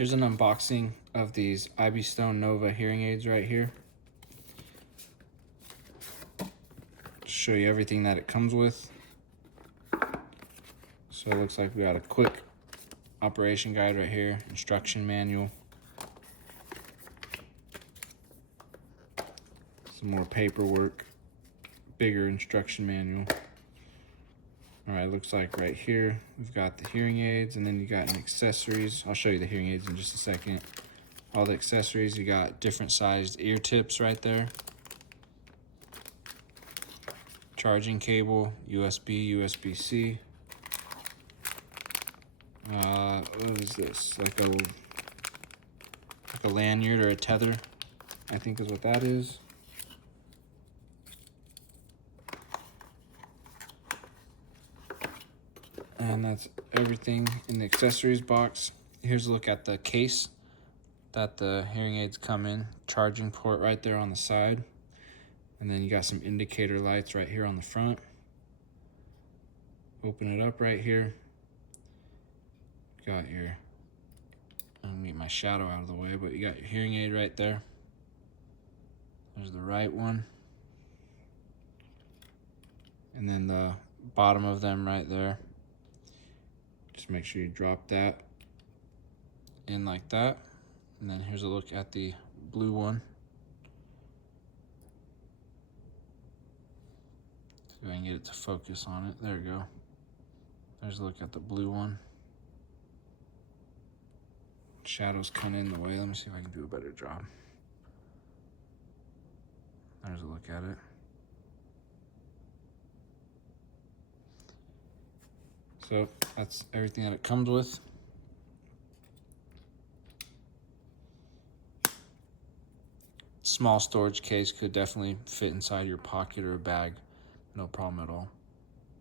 Here's an unboxing of these iBstone Nova hearing aids right here. Show you everything that it comes with. So it looks like we got a quick operation guide right here, instruction manual, some more paperwork, bigger instruction manual. All right, looks like right here we've got the hearing aids, and then you got an accessories. I'll show you the hearing aids in just a second. All the accessories, you got different sized ear tips right there, charging cable, USB, USB-C. What is this? Like a lanyard or a tether, I think is what that is. And that's everything in the accessories box. Here's a look at the case that the hearing aids come in. Charging port right there on the side. And then you got some indicator lights right here on the front. Open it up right here. Got your, I'm gonna get my shadow out of the way, but you got your hearing aid right there. There's the right one. And then the bottom of them right there. Just make sure you drop that in like that. And then here's a look at the blue one. See if I can get it to focus on it. There we go. There's a look at the blue one. Shadow's kind of in the way. Let me see if I can do a better job. There's a look at it. So that's everything that it comes with. Small storage case, could definitely fit inside your pocket or a bag. No problem at all.